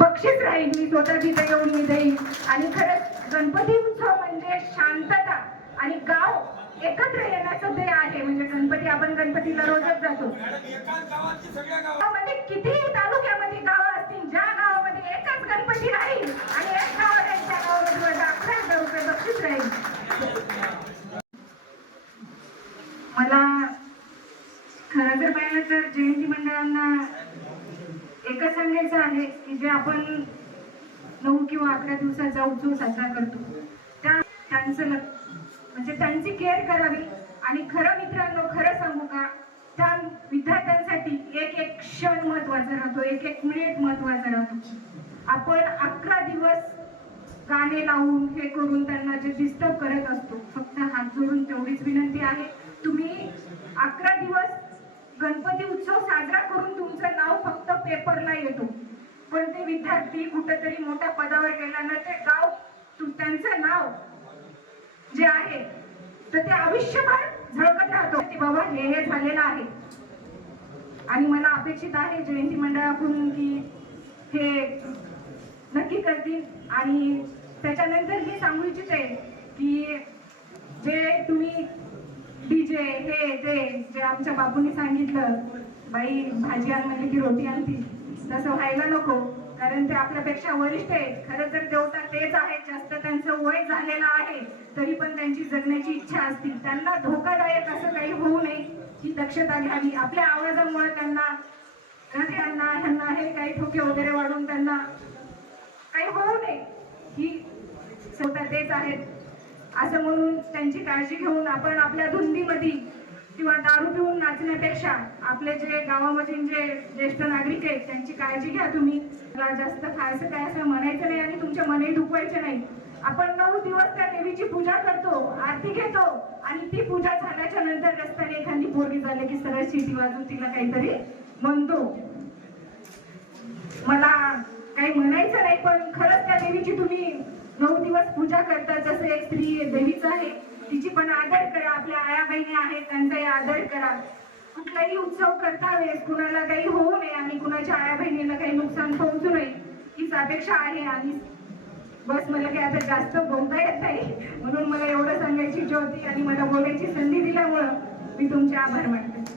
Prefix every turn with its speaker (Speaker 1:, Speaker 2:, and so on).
Speaker 1: बक्षीस राहील मी स्वतः तिथे येऊन मी देईन. आणि खरंच गणपती उत्सव म्हणजे शांतता आणि गाव एकत्र येण्याचं ते आहे. म्हणजे गणपती आपण गणपतीला रोजच जातो.
Speaker 2: म्हणजे
Speaker 1: गावामध्ये कितीही तालुक्यामध्ये गावं असतील ज्या गावामध्ये एकच गणपती राहील आणि एक गाव त्यांच्या त्या गावामध्ये अकरा हजार रुपये बक्षीस राहील. मला खरं तर पाहिलं तर जयंती मंडळांना एकच सांगायचं आहे की जे आपण नऊ किंवा अकरा दिवसाचा उत्सव साजरा करतो त्या त्यांचं म्हणजे त्यांची केअर करावी. आणि खरं मित्रांनो खरं सांगू का त्या विद्यार्थ्यांसाठी एक एक क्षण महत्त्वाचा राहतो एक एक मिनिट महत्त्वाचा राहतो. आपण अकरा दिवस गाणे लावून हे करून त्यांना जे डिस्टर्ब करत असतो फक्त हात जोडून तेवढीच विनंती आहे. तुम्ही अकरा दिवस गणपती उत्सव साजरा करून तुमचं नाव फक्त पेपरला येतो पण ते विद्यार्थी कुठेतरी मोठ्या पदावर गेला ना ते गाव तू त्यांचं नाव जे आहे तर ते आयुष्यभर झळकत राहतो. की बाबा हे हे झालेलं आहे. आणि मला अपेक्षित आहे जयंती मंडळाकडून की हे नक्की करतील. आणि त्याच्यानंतर मी सांगू इच्छिते की डीजे हे ते जे आमच्या बाबूंनी सांगितलं बाई भाजी आण म्हणजे की रोटी आणतील तसं व्हायला नको कारण ते आपल्यापेक्षा वरिष्ठ आहेत. खरं तर देवता तेच आहेत जास्त त्यांचं वय झालेलं आहे तरी पण त्यांची जगण्याची इच्छा असतील. त्यांना धोकादायक असं काही होऊ नये ही दक्षता घ्यावी. आपल्या आवाजामुळे त्यांना त्यांना ह्यांना हे काही ठोके वगैरे वाढून त्यांना काही होऊ नये. ही स्वतः तेच आहेत. असं म्हणून त्यांची काळजी घेऊन आपण आपल्या धुंदीमध्ये किंवा दारू पिऊन नाचण्यापेक्षा आपले जे गावामधील जे ज्येष्ठ नागरिक आहेत त्यांची काळजी घ्या तुम्ही. जास्त खायचं काय असं म्हणायचं नाही आणि तुमच्या मनही दुखवायचे नाही. आपण नऊ दिवस त्या देवीची पूजा करतो आरती घेतो आणि ती पूजा झाल्याच्यानंतर रस्त्याने एखादी पोरगी झाली की सरळ शिटी वाजून तिला काहीतरी म्हणतो. मला काही म्हणायचं नाही पण खरंच त्या देवीची तुम्ही नऊ दिवस पूजा करतात. जसं एक स्त्री देवीचं आहे तिची पण आदर करा. आपल्या आया बहिणी आहेत त्यांचाही आदर करा. कुठलाही उत्सव करता वेळेस कुणाला काही होऊ नये आणि कुणाच्या आया बहिणीला काही नुकसान पोहोचू नये हीच अपेक्षा आहे. आणि बस मला काही आता जास्त बोलता येत नाही. म्हणून मला एवढं सांगायची इच्छा होती आणि मला बोलायची संधी दिल्यामुळं मी तुमचे आभार मानते.